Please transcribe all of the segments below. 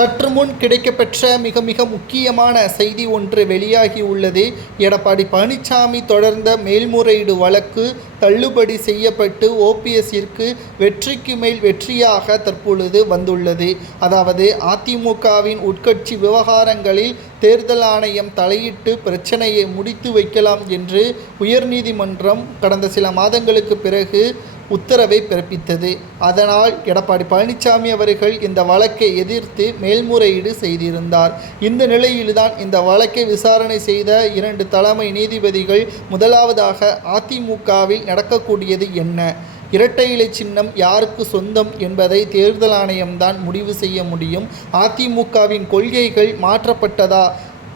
சற்று முன் கிடைக்கப்பெற்ற மிக மிக முக்கியமான செய்தி ஒன்று வெளியாகி உள்ளது. எடப்பாடி பழனிசாமி தொடர்ந்த மேல்முறையீடு வழக்கு தள்ளுபடி செய்யப்பட்டு ஓபிஎஸ்ஸிற்கு வெற்றிக்கு மேல் வெற்றியாக தற்பொழுது வந்துள்ளது. அதாவது அதிமுகவின் உட்கட்சி விவகாரங்களில் தேர்தல் ஆணையம் தலையிட்டு பிரச்சனையை முடித்து வைக்கலாம் என்று உயர்நீதிமன்றம் கடந்த சில மாதங்களுக்கு பிறகு உத்தரவை பிறப்பித்தது. அதனால் எடப்பாடி பழனிசாமி அவர்கள் இந்த வழக்கை எதிர்த்து மேல்முறையீடு செய்திருந்தார். இந்த நிலையில்தான் இந்த வழக்கை விசாரணை செய்த இரண்டு தலைமை நீதிபதிகள் முதலாவதாக அதிமுகவில் நடக்கக்கூடியது என்ன? இரட்டை இலை சின்னம் யாருக்கு சொந்தம் என்பதை தேர்தல் ஆணையம்தான் முடிவு செய்ய முடியும். அதிமுகவின் கொள்கைகள் மாற்றப்பட்டதா?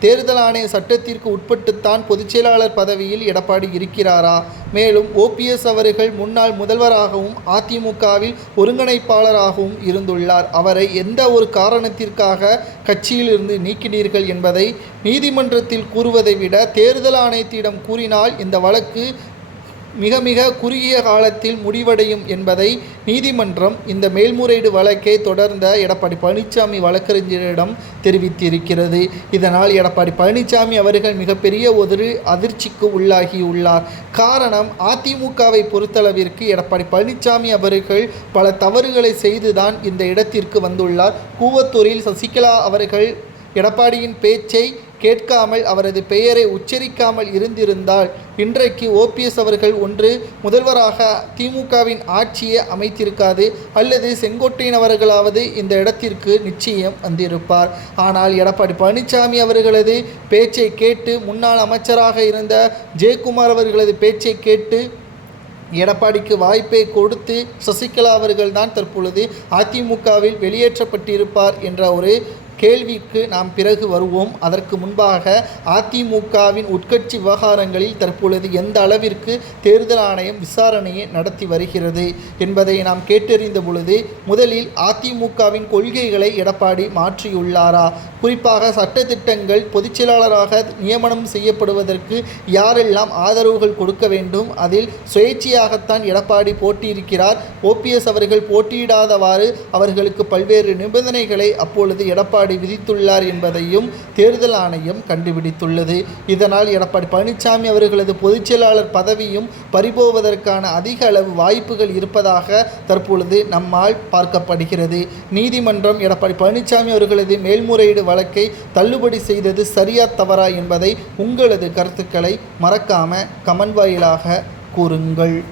தேர்தல் ஆணைய சட்டத்திற்கு உட்பட்டுத்தான் பொதுச்செயலாளர் பதவியில் எடப்பாடி இருக்கிறாரா? மேலும் ஓபிஎஸ் அவர்கள் முன்னாள் முதல்வராகவும் அதிமுகவில் ஒருங்கிணைப்பாளராகவும் இருந்துள்ளார். அவரை எந்த ஒரு காரணத்திற்காக கட்சியிலிருந்து நீக்கினீர்கள் என்பதை நீதிமன்றத்தில் கூறுவதை விட தேர்தல் ஆணையத்திடம் கூறினால் இந்த வழக்கு மிக மிக குறுகிய காலத்தில் முடிவடையும் என்பதை நீதிமன்றம் இந்த மேல்முறையீடு வழக்கை தொடர்ந்த எடப்பாடி பழனிசாமி வழக்கறிஞரிடம் தெரிவித்திருக்கிறது. இதனால் எடப்பாடி பழனிசாமி அவர்கள் மிகப்பெரிய ஒரு அதிர்ச்சிக்கு உள்ளாகியுள்ளார் காரணம் அதிமுகவை பொறுத்தளவிற்கு எடப்பாடி பழனிசாமி அவர்கள் பல தவறுகளை செய்துதான் இந்த இடத்திற்கு வந்துள்ளார். கூவத்தூரில் சசிகலா அவர்கள் எடப்பாடியின் பேச்சை கேட்காமல் அவரது பெயரை உச்சரிக்காமல் இருந்திருந்தால் இன்றைக்கு ஓபிஎஸ் அவர்கள் ஒன்று முதல்வராக திமுகவின் ஆட்சியை அமைத்திருக்காது அல்லது செங்கோட்டையன் அவர்களாவது இந்த இடத்திற்கு நிச்சயம் வந்திருப்பார். ஆனால் எடப்பாடி பழனிசாமி அவர்களது பேச்சை கேட்டு முன்னாள் அமைச்சராக இருந்த ஜெயக்குமார் அவர்களது பேச்சை கேட்டு எடப்பாடிக்கு வாய்ப்பை கொடுத்து சசிகலா அவர்கள் தான் தற்பொழுது அதிமுகவில் வெளியேற்றப்பட்டிருப்பார் என்ற ஒரு கேள்விக்கு நாம் பிறகு வருவோம். அதற்கு முன்பாக அதிமுகவின் உட்கட்சி விவகாரங்களில் தற்பொழுது எந்த அளவிற்கு தேர்தல் ஆணையம் விசாரணையை நடத்தி வருகிறது என்பதை நாம் கேட்டறிந்த பொழுது முதலில் அதிமுகவின் கொள்கைகளை எடப்பாடி மாற்றியுள்ளாரா? குறிப்பாக சட்டத்திட்டங்கள் பொதுச்செயலாளராக நியமனம் செய்யப்படுவதற்கு யாரெல்லாம் ஆதரவுகள் கொடுக்க வேண்டும்? அதில் சுயேட்சையாகத்தான் எடப்பாடி போட்டியிருக்கிறார். ஓபிஎஸ் அவர்கள் போட்டியிடாதவாறு அவர்களுக்கு பல்வேறு நிபந்தனைகளை அப்பொழுது எடப்பாடி விதித்துள்ளார் என்பதையும் தேர்தல் ஆணையம் கண்டுபிடித்துள்ளது. இதனால் எடப்பாடி பழனிசாமி அவர்களது பொதுச்செயலாளர் பதவியும் பறிபோவதற்கான அதிக அளவு வாய்ப்புகள் இருப்பதாக தற்பொழுது நம்மால் பார்க்கப்படுகிறது. நீதிமன்றம் எடப்பாடி பழனிசாமி அவர்களது மேல்முறையீடு வழக்கை தள்ளுபடி செய்தது சரியா தவறா என்பதை உங்களது கருத்துக்களை மறக்காம கமெண்ட் வாயிலாக கூறுங்கள்.